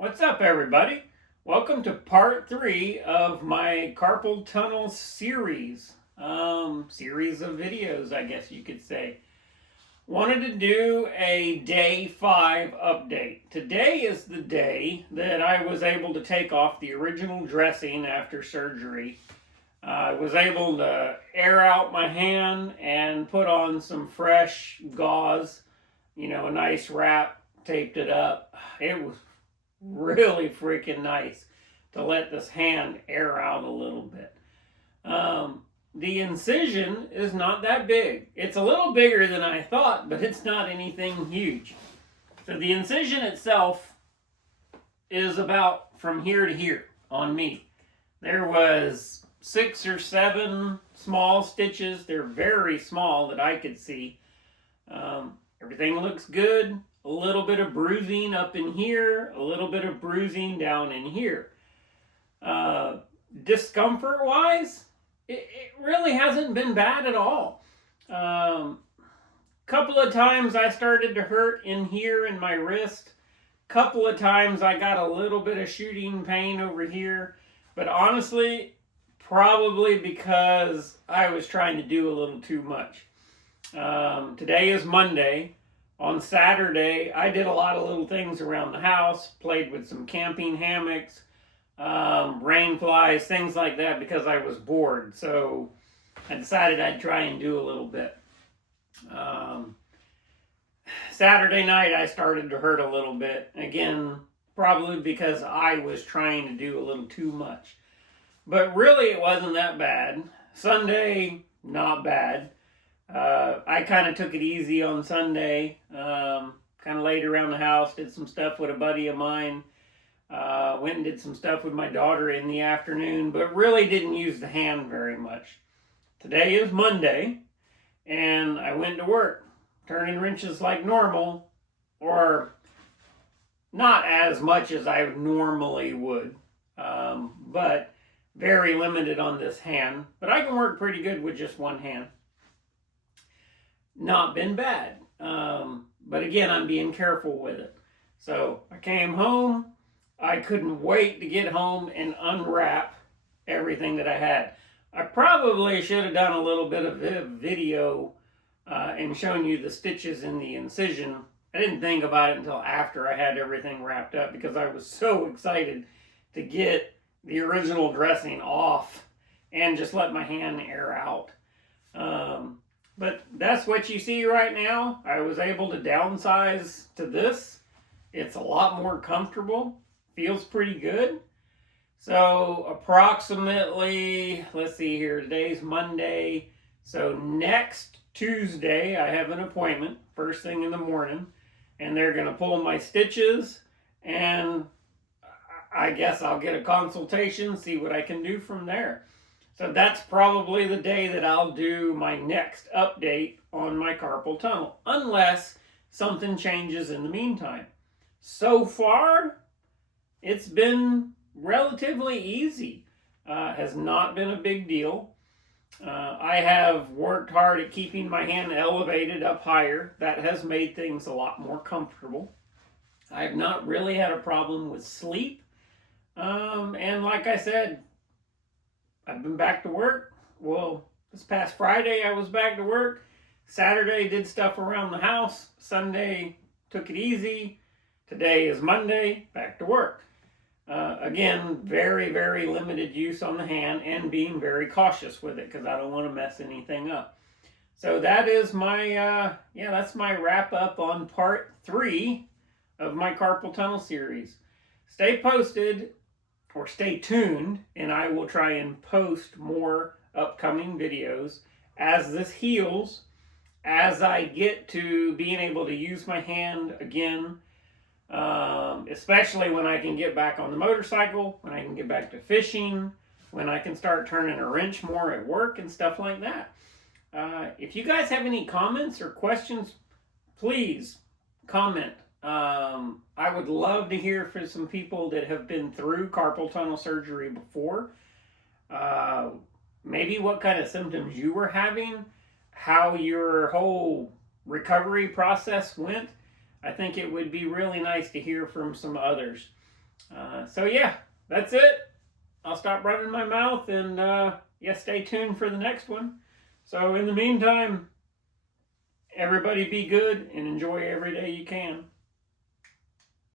What's up, everybody? Welcome to part 3 of my carpal tunnel series. Series of videos, I guess you could say. Wanted to do a day 5 update. Today is the day that I was able to take off the original dressing after surgery. I was able to air out my hand and put on some fresh gauze, a nice wrap, taped it up. It was really freaking nice to let this hand air out a little bit. The incision is not that big. It's a little bigger than I thought, but it's not anything huge. So the incision itself is about from here to here on me. There was 6 or 7 small stitches. They're very small that I could see. Everything looks good. A little bit of bruising up in here, a little bit of bruising down in here. Discomfort wise, it really hasn't been bad at all. Couple of times I started to hurt in here in my wrist. Couple of times I got a little bit of shooting pain over here. But honestly, probably because I was trying to do a little too much. Today is Monday. On Saturday, I did a lot of little things around the house, played with some camping hammocks, rain flies, things like that because I was bored. So I decided I'd try and do a little bit. Saturday night, I started to hurt a little bit. Again, probably because I was trying to do a little too much. But really, it wasn't that bad. Sunday, not bad. I kind of took it easy on Sunday, kind of laid around the house, did some stuff with a buddy of mine, went and did some stuff with my daughter in the afternoon, but really didn't use the hand very much. Today is Monday, and I went to work, turning wrenches like normal, or not as much as I normally would, but very limited on this hand, but I can work pretty good with just one hand. Not been bad. But again, I'm being careful with it. So I came home. I couldn't wait to get home and unwrap everything that I had. I probably should have done a little bit of video and shown you the stitches in the incision. I didn't think about it until after I had everything wrapped up because I was so excited to get the original dressing off and just let my hand air out. But that's what you see right now. I was able to downsize to this. It's a lot more comfortable. Feels pretty good. So approximately, let's see here, today's Monday. So next Tuesday, I have an appointment, first thing in the morning. And they're going to pull my stitches. And I guess I'll get a consultation, see what I can do from there. So that's probably the day that I'll do my next update on my carpal tunnel, unless something changes in the meantime. So far, it's been relatively easy. Has not been a big deal. I have worked hard at keeping my hand elevated up higher. That has made things a lot more comfortable. I have not really had a problem with sleep. And like I said, I've been back to work. Well, this past Friday I was back to work. Saturday did stuff around the house. Sunday took it easy. Today is Monday, back to work. Again, very, very limited use on the hand and being very cautious with it because I don't want to mess anything up. So that is my, that's my wrap up on part 3 of my carpal tunnel series. Stay posted. Or stay tuned, and I will try and post more upcoming videos as this heals, as I get to being able to use my hand again, especially when I can get back on the motorcycle, when I can get back to fishing, when I can start turning a wrench more at work and stuff like that. If you guys have any comments or questions, please comment. I would love to hear from some people that have been through carpal tunnel surgery before. Maybe what kind of symptoms you were having, how your whole recovery process went. I think it would be really nice to hear from some others. So yeah, that's it. I'll stop running my mouth and yeah, stay tuned for the next one. So in the meantime, everybody be good and enjoy every day you can.